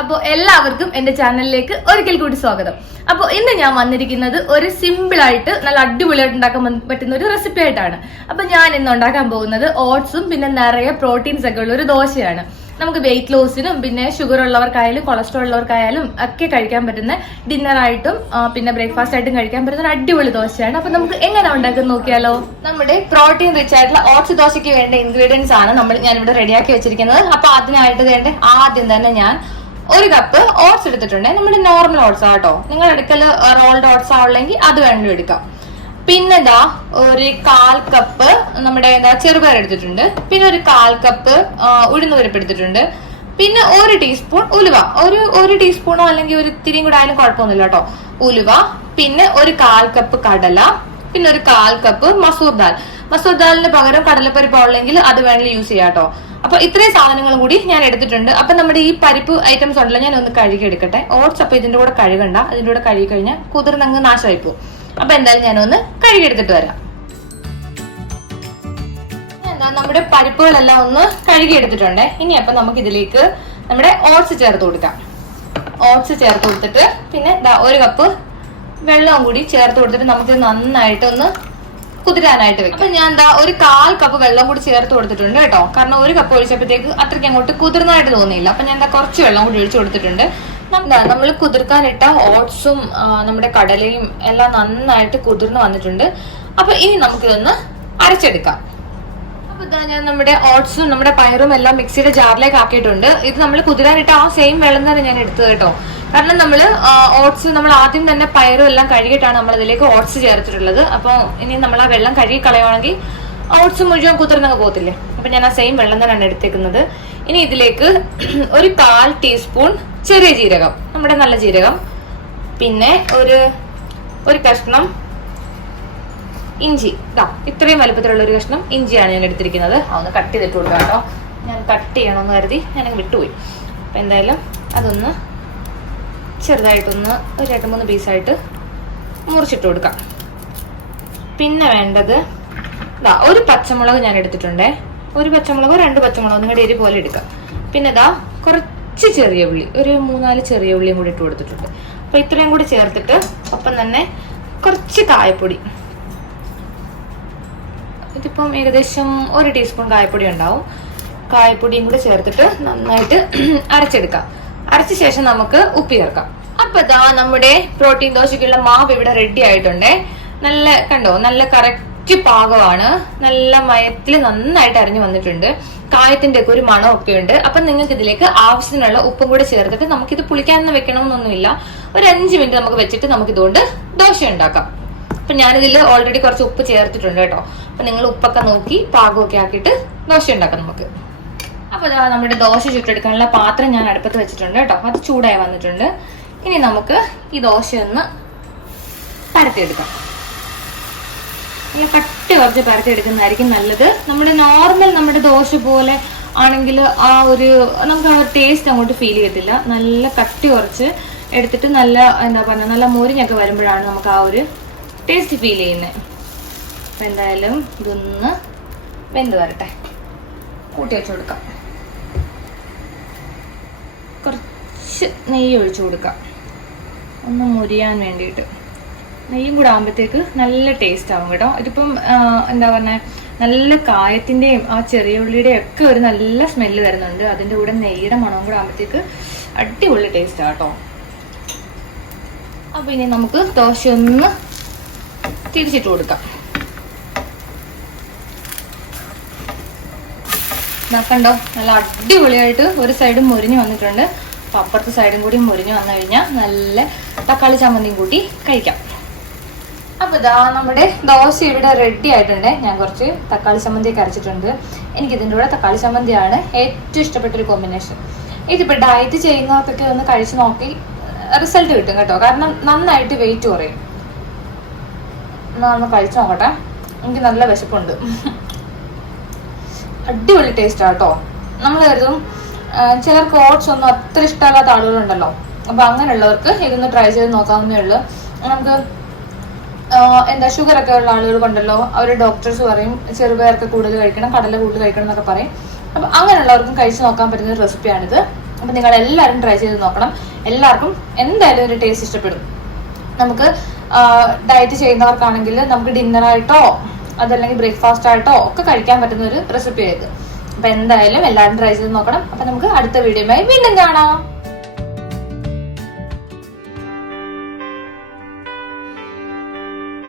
അപ്പോൾ എല്ലാവർക്കും എന്റെ ചാനലിലേക്ക് ഒരിക്കൽ കൂടി സ്വാഗതം. അപ്പോൾ ഇന്ന് ഞാൻ വന്നിരിക്കുന്നത് ഒരു സിമ്പിൾ ആയിട്ട് നല്ല അടിപൊളിയായിട്ട് ഉണ്ടാക്കാൻ പറ്റുന്ന ഒരു റെസിപ്പി ആയിട്ടാണ്. അപ്പൊ ഞാൻ ഇന്ന് ഉണ്ടാക്കാൻ പോകുന്നത് ഓട്സും പിന്നെ നിറയെ പ്രോട്ടീൻസ് ഒക്കെ ഉള്ള ഒരു ദോശയാണ്. നമുക്ക് വെയിറ്റ് ലോസിനും പിന്നെ ഷുഗർ ഉള്ളവർക്കായാലും കൊളസ്ട്രോൾ ഉള്ളവർക്കായാലും ഒക്കെ കഴിക്കാൻ പറ്റുന്ന ഡിന്നറായിട്ടും പിന്നെ ബ്രേക്ക്ഫാസ്റ്റ് ആയിട്ടും കഴിക്കാൻ പറ്റുന്ന ഒരു അടിപൊളി ദോശയാണ്. അപ്പൊ നമുക്ക് എങ്ങനെ ഉണ്ടാക്കാൻ നോക്കിയാലോ. നമ്മുടെ പ്രോട്ടീൻ റിച്ച് ആയിട്ടുള്ള ഓട്സ് ദോശയ്ക്ക് വേണ്ട ഇൻഗ്രീഡിയൻസ് ആണ് ഞാനിവിടെ റെഡിയാക്കി വെച്ചിരിക്കുന്നത്. അപ്പൊ അതിനായിട്ട് വേണ്ട ആദ്യം തന്നെ ഞാൻ 1 കപ്പ് ഓട്സ് എടുത്തിട്ടുണ്ട്. നമ്മുടെ നോർമൽ ഓട്സ് ആട്ടോ. നിങ്ങളുടെ അടുക്കൽ റോൾഡ് ഓട്സ് ആവുള്ളെങ്കിൽ അത് വേണ്ടി എടുക്കാം. പിന്നെ ഒരു 1/4 കപ്പ് നമ്മുടെ ചെറുപയർ എടുത്തിട്ടുണ്ട്. പിന്നെ ഒരു 1/4 കപ്പ് ഉഴുന്നുപരിപ്പ് എടുത്തിട്ടുണ്ട്. പിന്നെ 1 ടീസ്പൂൺ ഉലുവ, ഒരു ടീസ്പൂണോ അല്ലെങ്കിൽ ഒരു ഇത്തിരിയും കൂടെ ആയാലും കുഴപ്പമൊന്നുമില്ല കേട്ടോ. ഉലുവ, പിന്നെ ഒരു 1/4 കപ്പ് കടല, പിന്നെ ഒരു 1/4 കപ്പ് മസൂർ ദാൽ. മസൂർ ദാലിന് പകരം കടലപ്പരിപ്പ് ഉള്ളെങ്കിൽ അത് വേണമെങ്കിൽ യൂസ് ചെയ്യാം കേട്ടോ. അപ്പൊ ഇത്രയും സാധനങ്ങളും കൂടി ഞാൻ എടുത്തിട്ടുണ്ട്. അപ്പൊ നമ്മുടെ ഈ പരിപ്പ് ഐറ്റംസ് ഉണ്ടല്ലോ, ഞാൻ ഒന്ന് കഴുകി എടുക്കട്ടെ. ഓട്സ് അപ്പൊ ഇതിന്റെ കൂടെ കഴുകണ്ട, ഇതിന്റെ കൂടെ കഴുകി കഴിഞ്ഞാൽ കുതിർന്നങ്ങ് നാശമായി പോകും. അപ്പൊ എന്തായാലും ഞാനൊന്ന് കഴുകി എടുത്തിട്ട് വരാം. നമ്മുടെ പരിപ്പുകളെല്ലാം ഒന്ന് കഴുകി എടുത്തിട്ടുണ്ട്. ഇനി അപ്പൊ നമുക്ക് ഇതിലേക്ക് നമ്മുടെ ഓട്സ് ചേർത്ത് കൊടുക്കാം. ഓട്സ് ചേർത്ത് കൊടുത്തിട്ട് പിന്നെ 1 കപ്പ് വെള്ളവും കൂടി ചേർത്ത് കൊടുത്തിട്ട് നമുക്ക് നന്നായിട്ട് ഒന്ന് കുതിരാനായിട്ട് വെക്കും. അപ്പൊ ഞാൻ ഒരു 1/4 കപ്പ് വെള്ളം കൂടി ചേർത്ത് കൊടുത്തിട്ടുണ്ട് കേട്ടോ. കാരണം 1 കപ്പ് ഒഴിച്ചപ്പോഴത്തേക്ക് അത്രയ്ക്ക് അങ്ങോട്ട് കുതിർന്നായിട്ട് തോന്നിയില്ല. അപ്പൊ ഞാൻ കുറച്ച് വെള്ളം കൂടി ഒഴിച്ചു കൊടുത്തിട്ടുണ്ട്. നമ്മൾ കുതിർക്കാനിട്ട ഓട്സും നമ്മുടെ കടലയും എല്ലാം നന്നായിട്ട് കുതിർന്ന് വന്നിട്ടുണ്ട്. അപ്പൊ ഇനി നമുക്കിതൊന്ന് അരച്ചെടുക്കാം. അപ്പൊ ഞാൻ നമ്മുടെ ഓട്സും നമ്മുടെ പയറും എല്ലാം മിക്സിയുടെ ജാറിലേക്ക് ആക്കിയിട്ടുണ്ട്. ഇത് നമ്മൾ കുതിരാനിട്ട ആ സെയിം വെള്ളം തന്നെ ഞാൻ എടുത്തത് കേട്ടോ. കാരണം ഓട്സ് നമ്മൾ ആദ്യം തന്നെ പയറും എല്ലാം കഴുകിയിട്ടാണ് നമ്മൾ ഇതിലേക്ക് ഓട്സ് ചേർത്തിട്ടുള്ളത്. അപ്പൊ ഇനി നമ്മൾ ആ വെള്ളം കഴുകി കളയുവാണെങ്കിൽ ഓട്സ് മുഴുവൻ കുതിർന്നങ്ങ് പോകത്തില്ലേ. അപ്പൊ ഞാൻ ആ സെയിം വെള്ളം തന്നെയാണ് എടുത്തേക്കുന്നത്. ഇനി ഇതിലേക്ക് ഒരു 1/4 ടീസ്പൂൺ ചെറിയ ജീരകം, നമ്മുടെ നല്ല ജീരകം, പിന്നെ ഒരു കഷ്ണം ഇഞ്ചി, ഇത്രയും വലുപ്പത്തിലുള്ള ഒരു കഷ്ണം ഇഞ്ചിയാണ് ഞാൻ എടുത്തിരിക്കുന്നത്. അതൊന്ന് കട്ട് ചെയ്തിട്ട് കൊടുക്കാം കേട്ടോ. ഞാൻ കട്ട് ചെയ്യണമെന്ന് കരുതി ഞാനങ്ങ് വിട്ടുപോയി. അപ്പൊ എന്തായാലും അതൊന്ന് ചെറുതായിട്ടൊന്ന് ഒരു 2-3 പീസായിട്ട് മുറിച്ചിട്ട് കൊടുക്കാം. പിന്നെ വേണ്ടത് ഒരു പച്ചമുളക് ഞാൻ എടുത്തിട്ടുണ്ടേ. 1 പച്ചമുളകോ 2 പച്ചമുളകോ നിങ്ങളുടെ എരി പോലെ എടുക്കാം. പിന്നെ കുറച്ച് ചെറിയ ഉള്ളി, ഒരു 3-4 ചെറിയ ഉള്ളിയും കൂടി ഇട്ട് കൊടുത്തിട്ടുണ്ട്. അപ്പൊ ഇത്രയും കൂടി ചേർത്തിട്ട് ഒപ്പം തന്നെ കുറച്ച് കായപ്പൊടി, ഇതിപ്പം ഏകദേശം 1 ടീസ്പൂൺ കായപ്പൊടി ഉണ്ടാവും. കായപ്പൊടിയും കൂടി ചേർത്തിട്ട് നന്നായിട്ട് അരച്ചെടുക്കാം. അരച്ച ശേഷം നമുക്ക് ഉപ്പ് ചേർക്കാം. അപ്പൊ നമ്മുടെ പ്രോട്ടീൻ ദോശയ്ക്കുള്ള മാവ് ഇവിടെ റെഡി ആയിട്ടുണ്ട്. നല്ല കറക്റ്റ് പാകമാണ്. നല്ല മയത്തിൽ നന്നായിട്ട് അരിഞ്ഞു വന്നിട്ടുണ്ട്. കായത്തിന്റെ ഒക്കെ ഒരു മണമൊക്കെ ഉണ്ട്. അപ്പൊ നിങ്ങൾക്ക് ഇതിലേക്ക് ആവശ്യത്തിനുള്ള ഉപ്പും കൂടെ ചേർത്തിട്ട് നമുക്കിത് പുളിക്കാനൊന്നും വെക്കണമെന്നൊന്നുമില്ല. ഒരു 5 മിനിറ്റ് നമുക്ക് വെച്ചിട്ട് നമുക്ക് ഇതുകൊണ്ട് ദോശ ഉണ്ടാക്കാം. അപ്പൊ ഞാനിതിൽ ഓൾറെഡി കുറച്ച് ഉപ്പ് ചേർത്തിട്ടുണ്ട് കേട്ടോ. അപ്പൊ നിങ്ങൾ ഉപ്പൊക്കെ നോക്കി പാകമൊക്കെ ആക്കിയിട്ട് ദോശ ഉണ്ടാക്കാം നമുക്ക്. അപ്പൊ നമ്മുടെ ദോശ ചുട്ടെടുക്കാനുള്ള പാത്രം ഞാൻ അടുപ്പത്ത് വെച്ചിട്ടുണ്ട് കേട്ടോ. അത് ചൂടായി വന്നിട്ടുണ്ട്. ഇനി നമുക്ക് ഈ ദോശ ഒന്ന് പരത്തിയെടുക്കാം. കട്ടി കുറച്ച് പരത്തിയെടുക്കുന്നതായിരിക്കും നല്ലത്. നമ്മുടെ ദോശ പോലെ ആണെങ്കിൽ നമുക്ക് ആ ടേസ്റ്റ് അങ്ങോട്ട് ഫീൽ ചെയ്യത്തില്ല. നല്ല കട്ടി കുറച്ച് എടുത്തിട്ട് നല്ല മോരിഞ്ഞൊക്കെ വരുമ്പോഴാണ് നമുക്ക് ആ ഒരു ടേസ്റ്റ് ഫീൽ ചെയ്യുന്നത്. അപ്പൊ എന്തായാലും ഇതൊന്ന് വെന്ത് വരട്ടെ. കൂട്ടി വെച്ച് കൊടുക്കാം. കുറച്ച് നെയ്യ് ഒഴിച്ചു കൊടുക്കാം, ഒന്ന് മുരിയാൻ വേണ്ടിയിട്ട്. നെയ്യും കൂടെ ആകുമ്പോഴത്തേക്ക് നല്ല ടേസ്റ്റ് ആവും കേട്ടോ. ഇതിപ്പം നല്ല കായത്തിന്റെയും ആ ചെറിയ ഉള്ളിയുടെയും ഒക്കെ ഒരു നല്ല സ്മെല്ല് വരുന്നുണ്ട്. അതിന്റെ കൂടെ നെയ്യുടെ മണവും കൂടെ ആകുമ്പോഴത്തേക്ക് അടിപൊളി ടേസ്റ്റ് ആട്ടോ. അപ്പൊ ഇനി നമുക്ക് ദോശ ഒന്ന് തിരിച്ചിട്ട് കൊടുക്കാം. കണ്ടോ, നല്ല അടിപൊളിയായിട്ട് ഒരു സൈഡും മുരിഞ്ഞു വന്നിട്ടുണ്ട്. അപ്പൊ അപ്പുറത്തെ സൈഡും കൂടി മുരിഞ്ഞു വന്നു കഴിഞ്ഞാൽ നല്ല തക്കാളി ചമ്മന്തിയും കൂട്ടി കഴിക്കാം. അപ്പൊ നമ്മുടെ ദോശ ഇവിടെ റെഡി ആയിട്ടുണ്ട്. ഞാൻ കുറച്ച് തക്കാളി ചമ്മന്തിയൊക്കെ അരച്ചിട്ടുണ്ട്. എനിക്ക് ഇതിൻ്റെ കൂടെ തക്കാളി ചമ്മന്തിയാണ് ഏറ്റവും ഇഷ്ടപ്പെട്ട ഒരു കോമ്പിനേഷൻ. ഇതിപ്പോ ഡയറ്റ് ചെയ്യുന്നവർക്കൊക്കെ ഒന്ന് കഴിച്ചു നോക്കി റിസൾട്ട് കിട്ടും കേട്ടോ. കാരണം നന്നായിട്ട് വെയിറ്റ് കുറയും. ഒന്ന് കഴിച്ചു നോക്കട്ടെ. എനിക്ക് നല്ല വിശപ്പുണ്ട്. അടിപൊളി ടേസ്റ്റ് ആട്ടോ. നമ്മൾ കരുതും ചിലർക്ക് ഓട്സ് ഒന്നും അത്ര ഇഷ്ടമല്ലാത്ത ആളുകളുണ്ടല്ലോ. അപ്പൊ അങ്ങനെയുള്ളവർക്ക് ഇതൊന്ന് ട്രൈ ചെയ്ത് നോക്കാവുന്നേ ഉള്ളൂ. നമുക്ക് ഷുഗർ ഒക്കെ ഉള്ള ആളുകൾ കൊണ്ടല്ലോ, അവർ ഡോക്ടേഴ്സ് പറയും ചെറുപയർക്ക് കൂടുതൽ കഴിക്കണം, കടല കൂടുതൽ കഴിക്കണം എന്നൊക്കെ പറയും. അപ്പൊ അങ്ങനെയുള്ളവർക്കും കഴിച്ചു നോക്കാൻ പറ്റുന്ന ഒരു റെസിപ്പിയാണിത്. അപ്പൊ നിങ്ങൾ എല്ലാവരും ട്രൈ ചെയ്ത് നോക്കണം. എല്ലാവർക്കും എന്തായാലും ഒരു ടേസ്റ്റ് ഇഷ്ടപ്പെടും. നമുക്ക് ഡയറ്റ് ചെയ്യുന്നവർക്കാണെങ്കിൽ നമുക്ക് ഡിന്നറായിട്ടോ അതല്ലെങ്കിൽ ബ്രേക്ക്ഫാസ്റ്റ് ആയിട്ടോ ഒക്കെ കഴിക്കാൻ പറ്റുന്ന ഒരു റെസിപ്പി ആയത്. അപ്പൊ എന്തായാലും എല്ലാവരും ട്രൈ ചെയ്ത് നോക്കണം. അപ്പൊ നമുക്ക് അടുത്ത വീഡിയോയുമായി വീണ്ടും കാണാം.